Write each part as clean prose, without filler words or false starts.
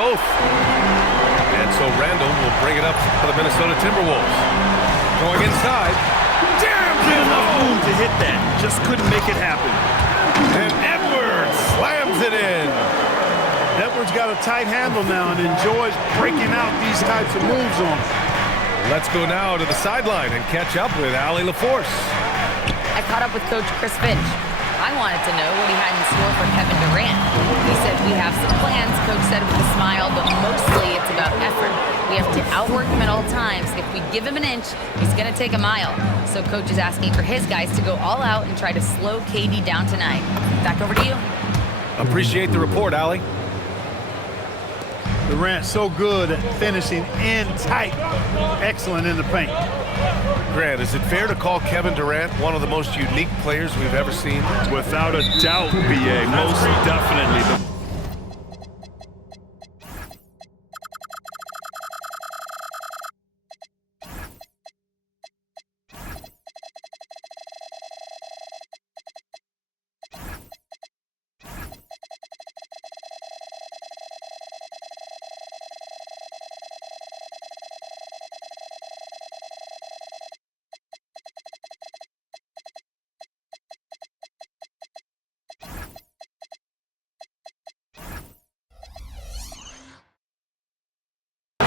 both. And so Randall will bring it up for the Minnesota Timberwolves. Going inside. Jams Good it enough home. room to hit that. Just couldn't make it happen. And Edwards slams it in. Edwards got a tight handle now and enjoys breaking out these types of moves on him. Let's go now to the sideline and catch up with Allie LaForce. I caught up with Coach Chris Finch. I wanted to know what he had in store for Kevin Durant. He said, we have some plans, Coach said with a smile, but mostly it's about effort. We have to outwork him at all times. If we give him an inch, he's going to take a mile. So Coach is asking for his guys to go all out and try to slow KD down tonight. Back over to you. Appreciate the report, Allie. Durant so good at finishing in tight. Excellent in the paint. Grant, is it fair to call Kevin Durant one of the most unique players we've ever seen? Without a doubt, BA. Most definitely.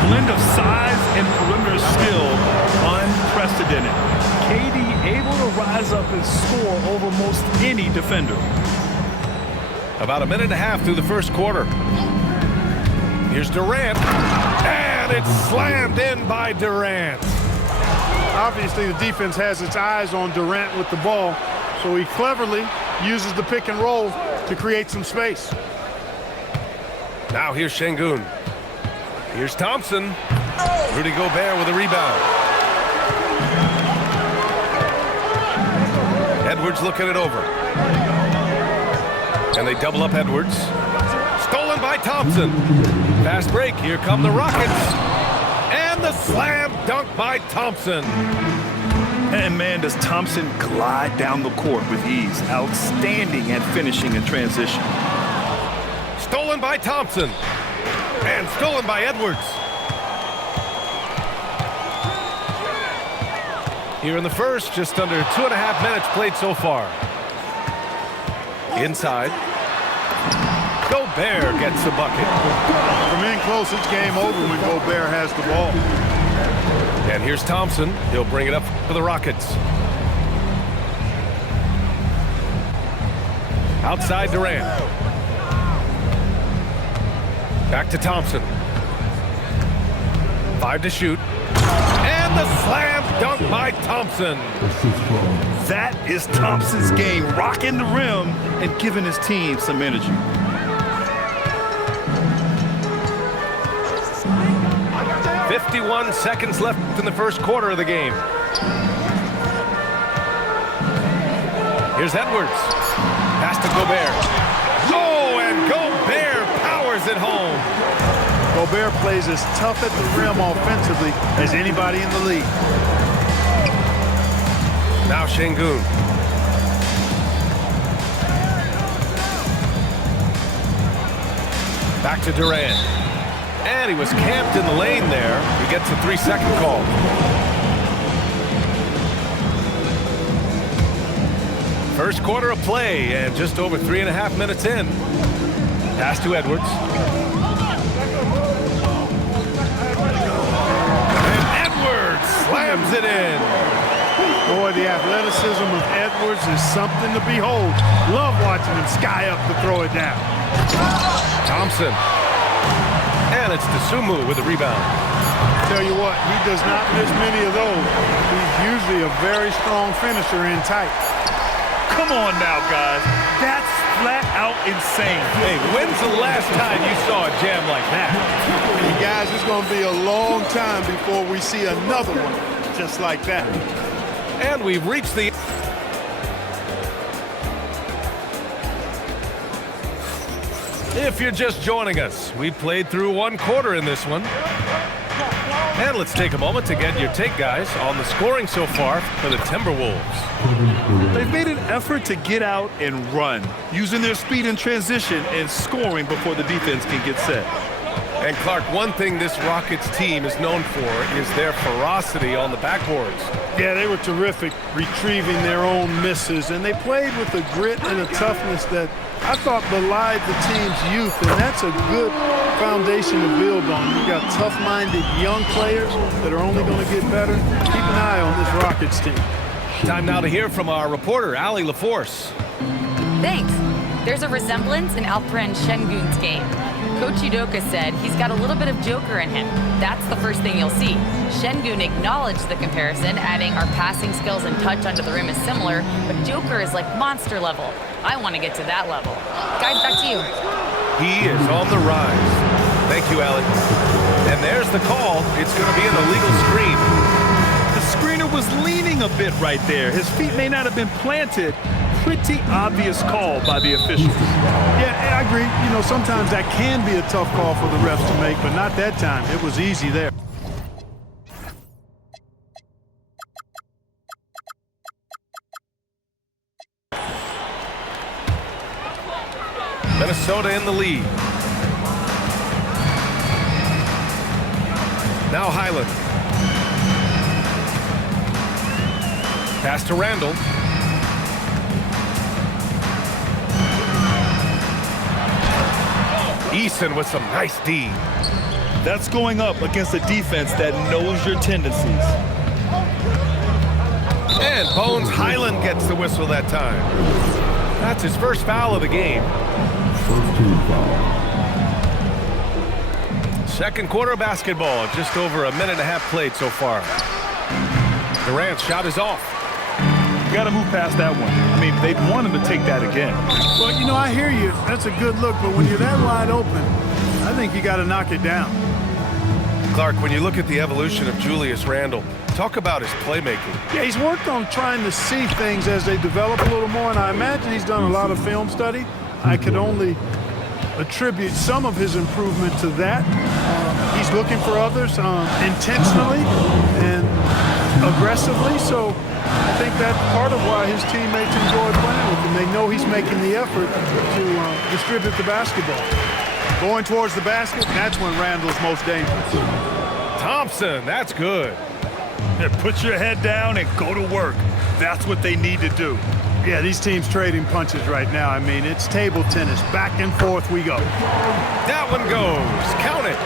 Blend of size and perimeter skill, unprecedented. KD able to rise up and score over most any defender. About a minute and a half through the first quarter. Here's Durant, and it's slammed in by Durant. Obviously, the defense has its eyes on Durant with the ball, so he cleverly uses the pick and roll to create some space. Now here's Şengün. Here's Thompson. Rudy Gobert with a rebound. Edwards looking it over. And they double up Edwards. Stolen by Thompson. Fast break. Here come the Rockets. And the slam dunk by Thompson. And man, does Thompson glide down the court with ease. Outstanding at finishing in transition. Stolen by Thompson. And stolen by Edwards. Here in the first, just under 2.5 minutes played so far. Inside. Gobert gets the bucket. From in close, it's game over when Gobert has the ball. And here's Thompson. He'll bring it up for the Rockets. Outside Durant. Back to Thompson. 5 to shoot. And the slam dunk by Thompson. That is Thompson's game, rocking the rim and giving his team some energy. "51 seconds left in the first quarter of the game. Here's Edwards. Pass to Gobert. Oh, and Gobert powers it home. Gobert plays as tough at the rim offensively as anybody in the league. Now Şengün. Back to Durant. And he was camped in the lane there. He gets a 3-second call. First quarter of play and just over 3.5 minutes in. Pass to Edwards. And Edwards slams it in. Boy, the athleticism of Edwards is something to behold. Love watching him sky up to throw it down. Thompson. And it's Dosunmu with the rebound. Tell you what, he does not miss many of those. He's usually a very strong finisher in tight. Come on now, guys. That's flat out insane. Hey, when's the last time you saw a jam like that? And guys, it's going to be a long time before we see another one just like that. And we've reached the... If you're just joining us, we played through one quarter in this one. And let's take a moment to get your take, guys, on the scoring so far for the Timberwolves. They've made an effort to get out and run, using their speed in transition and scoring before the defense can get set. And Clark, one thing this Rockets team is known for is their ferocity on the backboards. Yeah, they were terrific retrieving their own misses, and they played with a grit and a toughness that I thought belied the team's youth, and that's a good foundation to build on. You've got tough-minded young players that are only going to get better. Keep an eye on this Rockets team. Time now to hear from our reporter, Allie LaForce. Thanks. There's a resemblance in Alperen Şengün's game. Coach Udoka said he's got a little bit of Joker in him. That's the first thing you'll see. Şengün acknowledged the comparison, adding our passing skills and touch under the rim is similar, but Joker is like monster level. I want to get to that level. Guys, back to you. He is on the rise. Thank you, Allie. And there's the call. It's going to be an illegal screen. The screener was leaning a bit right there. His feet may not have been planted. Pretty obvious call by the officials. Yeah, I agree. You know, sometimes that can be a tough call for the refs to make, but not that time. It was easy there. Minnesota in the lead. Now Highland. Pass to Randall. Eason with some nice D. That's going up against a defense that knows your tendencies. And Bones Highland gets the whistle that time. That's his first foul of the game. First team foul. Second quarter basketball, just over a minute and a half played so far. Durant's shot is off. You got to move past that one. I mean, they'd want him to take that again. Well, you know, I hear you. That's a good look, but when you're that wide open, I think you got to knock it down. Clark, when you look at the evolution of Julius Randle, talk about his playmaking. Yeah, he's worked on trying to see things as they develop a little more, and I imagine he's done a lot of film study. I could only attribute some of his improvement to that. He's looking for others intentionally and aggressively, so I think that's part of why his teammates enjoy playing with him. They know he's making the effort to distribute the basketball. Going towards the basket, that's when Randall's most dangerous. Thompson, that's good. Yeah, put your head down and go to work. That's what they need to do. Yeah, these teams trading punches right now. I mean, it's table tennis. Back and forth we go. That one goes. Count it.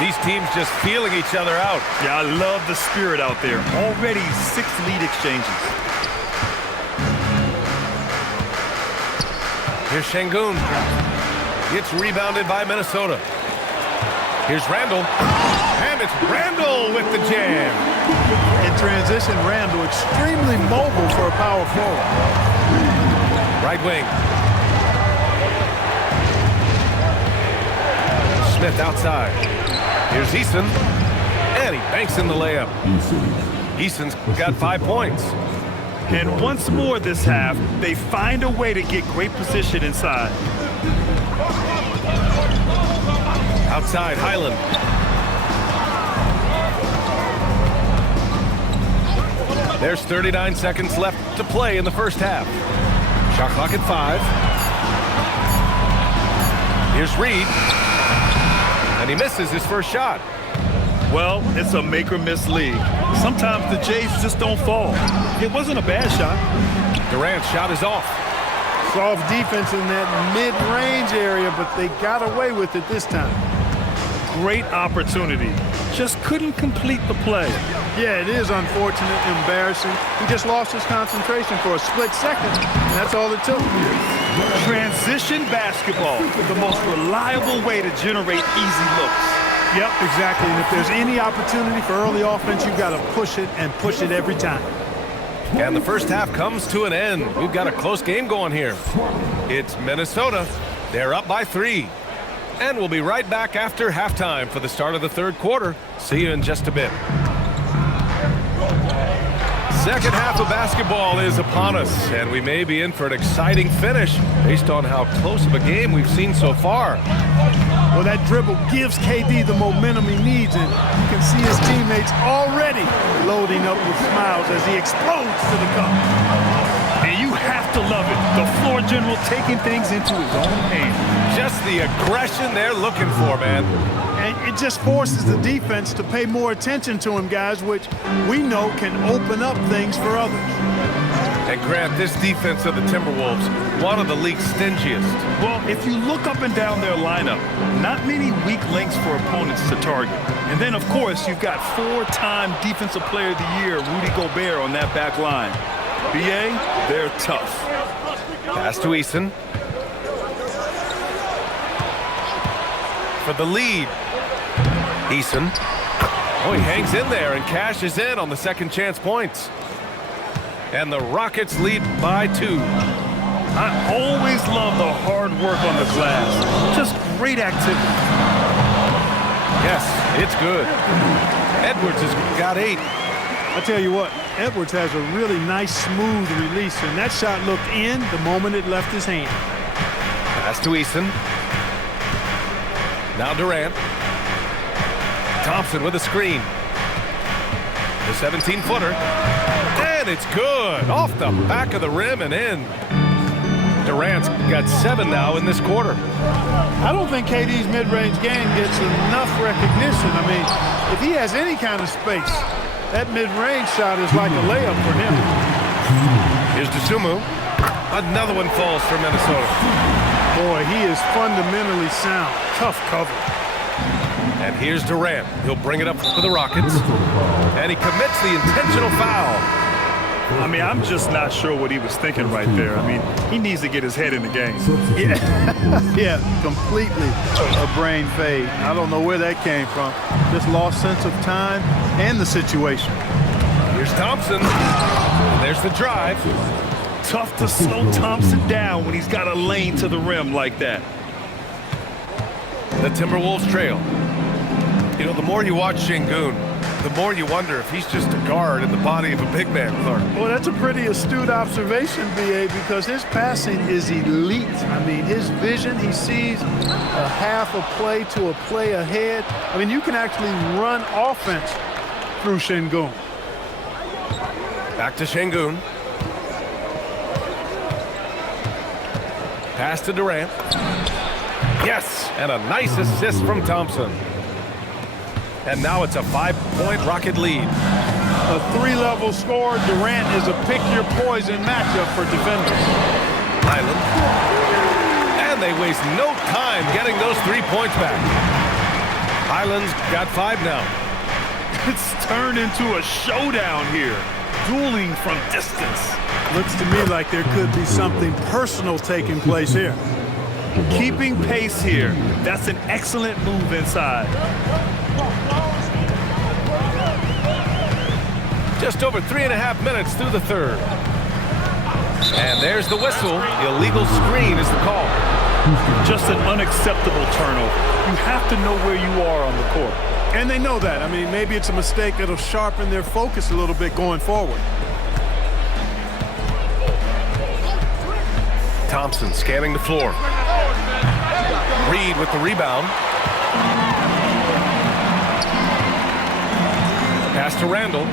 These teams just feeling each other out. Yeah, I love the spirit out there. Already 6 lead exchanges. Here's Şengün. It's rebounded by Minnesota. Here's Randall. And it's Randall with the jam. In transition, Randall extremely mobile for a power forward. Right wing. Smith outside. Here's Eason. And he banks in the layup. Eason's got 5 points. And once more this half, they find a way to get great position inside. Outside, Highland. There's 39 seconds left to play in the first half. Shot clock at 5. Here's Reed. And he misses his first shot. Well, it's a make-or-miss league. Sometimes the Jays just don't fall. It wasn't a bad shot. Durant's shot is off. Soft defense in that mid-range area, but they got away with it this time. Great opportunity. Just couldn't complete the play. Yeah, it is unfortunate, embarrassing. He just lost his concentration for a split second, and that's all it took. Transition basketball, the most reliable way to generate easy looks. Yep, exactly. And if there's any opportunity for early offense, you've got to push it and push it every time. And the first half comes to an end. We've got a close game going here. It's Minnesota. They're up by 3. And we'll be right back after halftime for the start of the third quarter. See you in just a bit. Second half of basketball is upon us, and we may be in for an exciting finish based on how close of a game we've seen so far. Well, that dribble gives KD the momentum he needs, and you can see his teammates already loading up with smiles as he explodes to the cup. And you have to love it. The floor general taking things into his own hands. Just the aggression they're looking for, man. And it just forces the defense to pay more attention to him, guys, which we know can open up things for others. And Grant, this defense of the Timberwolves, one of the league's stingiest. Well, if you look up and down their lineup, not many weak links for opponents to target. And then, of course, you've got 4-time Defensive Player of the Year, Rudy Gobert, on that back line. BA, they're tough. Pass to Eason. For the lead. Eason. Oh, he hangs in there and cashes in on the second chance points. And the Rockets lead by 2. I always love the hard work on the glass. Just great activity. Yes, it's good. Edwards has got 8. I tell you what, Edwards has a really nice, smooth release, and that shot looked in the moment it left his hand. Pass to Eason. Now Durant. Thompson with a screen. The 17-footer. And it's good. Off the back of the rim and in. Durant's got 7 now in this quarter. I don't think KD's mid-range game gets enough recognition. I mean, if he has any kind of space, that mid-range shot is like a layup for him. Here's Dosunmu. Another one falls for Minnesota. Boy, he is fundamentally sound. Tough cover. And here's Durant. He'll bring it up for the Rockets. And he commits the intentional foul. I mean, I'm just not sure what he was thinking right there. I mean, he needs to get his head in the game. Yeah, completely a brain fade. I don't know where that came from. Just lost sense of time and the situation. Here's Thompson. And there's the drive. Tough to slow Thompson down when he's got a lane to the rim like that. The Timberwolves trail. You know, the more you watch Şengün, the more you wonder if he's just a guard in the body of a big man, Clark. Well, that's a pretty astute observation, BA, because his passing is elite. I mean, his vision, he sees a half a play to a play ahead. I mean, you can actually run offense through Şengün. Back to Şengün. Pass to Durant. Yes, and a nice assist from Thompson. And now it's a 5-point Rocket lead. A 3-level score. Durant is a pick-your-poison matchup for defenders. Highland. And they waste no time getting those 3 points back. Highland's got 5 now. It's turned into a showdown here. Dueling from distance. Looks to me like there could be something personal taking place here. Keeping pace here. That's an excellent move inside. Just over 3.5 minutes through the third. And there's the whistle. Illegal screen is the call. Just an unacceptable turnover. You have to know where you are on the court. And they know that. I mean, maybe it's a mistake that'll sharpen their focus a little bit going forward. Thompson scanning the floor. Reed with the rebound. Pass to Randall.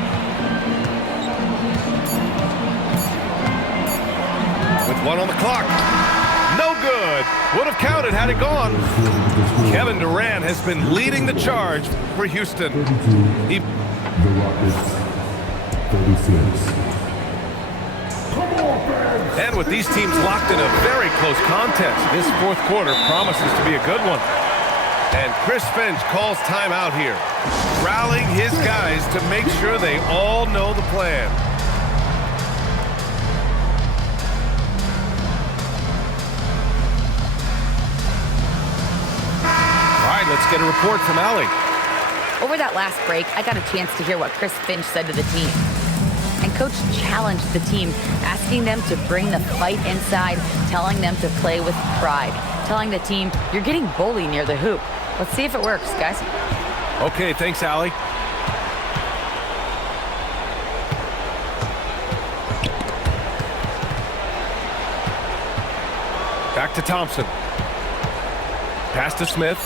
With 1 on the clock. No good. Would have counted had it gone. Kevin Durant has been leading the charge for Houston. The Rockets, 36. And with these teams locked in a very close contest, this fourth quarter promises to be a good one. And Chris Finch calls timeout here, rallying his guys to make sure they all know the plan. All right, let's get a report from Allie. Over that last break, I got a chance to hear what Chris Finch said to the team. And Coach challenged the team, asking them to bring the fight inside, telling them to play with pride, telling the team, you're getting bullied near the hoop. Let's see if it works, guys. Okay, thanks, Allie. Back to Thompson. Pass to Smith.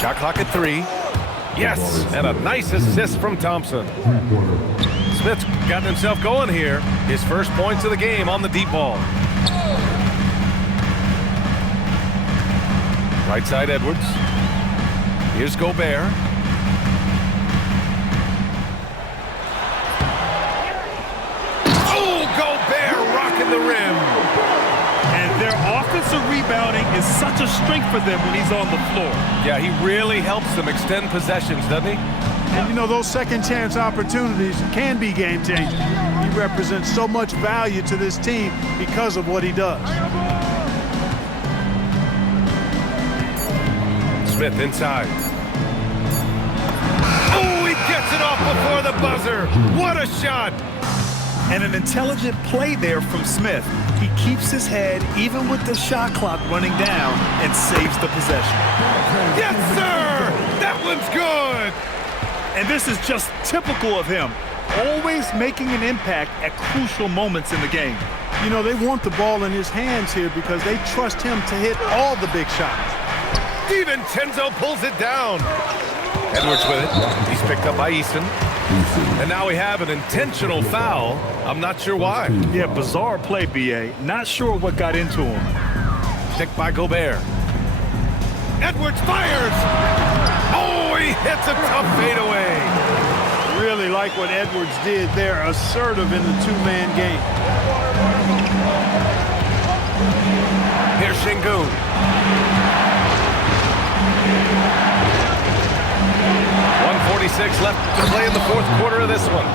Shot clock at 3. Yes, and a nice assist from Thompson. Smith's gotten himself going here. His first points of the game on the deep ball. Right side Edwards. Here's Gobert. Oh, Gobert rocking the rim. And their offensive rebounding is such a strength for them when he's on the floor. Yeah, he really helps them extend possessions, doesn't he? And you know, those second chance opportunities can be game changing. He represents so much value to this team because of what he does. Smith inside. Oh, he gets it off before the buzzer. What a shot. And an intelligent play there from Smith. He keeps his head even with the shot clock running down and saves the possession. Yes, sir! That one's good! And this is just typical of him, always making an impact at crucial moments in the game. You know, they want the ball in his hands here because they trust him to hit all the big shots. DiVincenzo pulls it down. Edwards with it. He's picked up by Easton. And now we have an intentional foul. I'm not sure why. Yeah, bizarre play, B.A. Not sure what got into him. Picked by Gobert. Edwards fires! Oh, he hits a tough fadeaway. Really like what Edwards did there, assertive in the two-man game. Here's Şengün. 1:46 left to play in the fourth quarter of this one.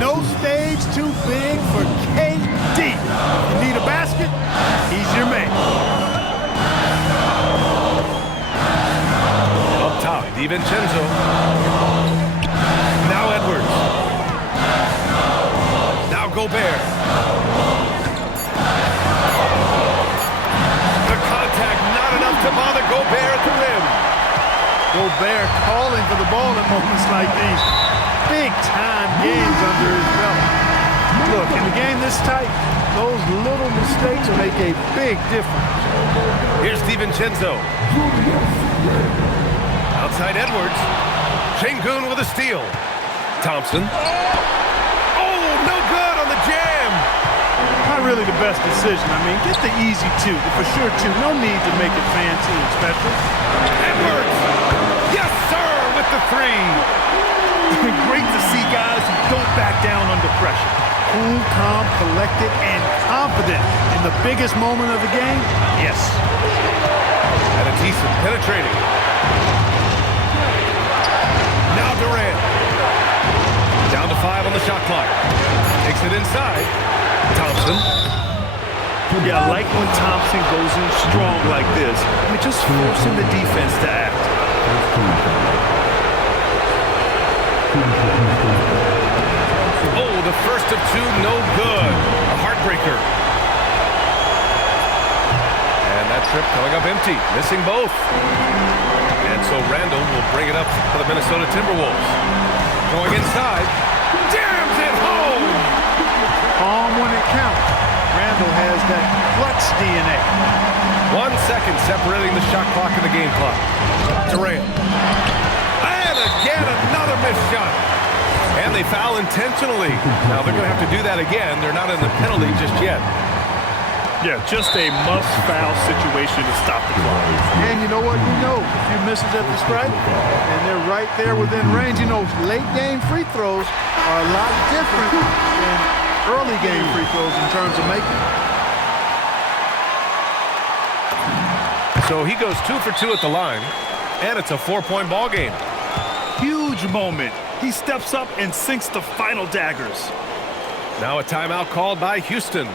No stage too big for KD. You need a basket? He's your man. Up top, DiVincenzo. Now Edwards. Now Gobert. The contact not enough to bother Gobert at the rim. Gobert calling for the ball at moments like these. Big-time games under his belt. Look, in a game this tight, those little mistakes make a big difference. Here's DiVincenzo. Outside Edwards. Şengün with a steal. Thompson. Oh, no good on the jam. Not really the best decision. I mean, get the easy two, the for sure two. No need to make it fancy and special. Edwards. Yes, sir, with the three. Great to see guys who don't back down under pressure. Cool, calm, collected, and confident in the biggest moment of the game. Yes. And it's Easton penetrating. Now Durant. Down to 5 on the shot clock. Takes it inside. Thompson. Yeah, I like when Thompson goes in strong like this. I mean, just forcing the defense to act. Oh, the first of two, no good. A heartbreaker. And that trip coming up empty, missing both. And so Randall will bring it up for the Minnesota Timberwolves. Going inside, jams it home. Calm when it counts. Randall has that clutch DNA. 1 second separating the shot clock and the game clock. Durant. And again, another missed shot. And they foul intentionally. Now they're going to have to do that again. They're not in the penalty just yet. Yeah, just a must-foul situation to stop the clock. And you know what? You know, a few misses at the stripe, and they're right there within range. You know, late-game free throws are a lot different than early-game free throws in terms of making. So he goes 2 for 2 at the line, and it's a 4-point ball game. Huge moment. He steps up and sinks the final daggers. Now a timeout called by Houston.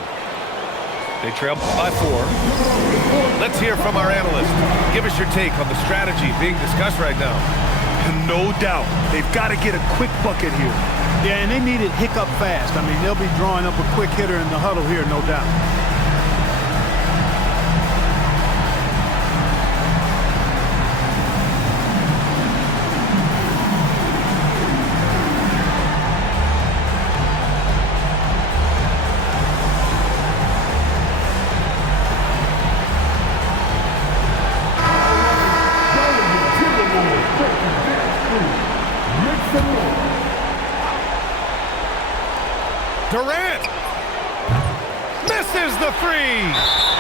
They trail by 4. Let's hear from our analyst. Give us your take on the strategy being discussed right now. No doubt. They've got to get a quick bucket here. Yeah, and they need it hiccup fast. I mean, they'll be drawing up a quick hitter in the huddle here, no doubt. Durant misses the three.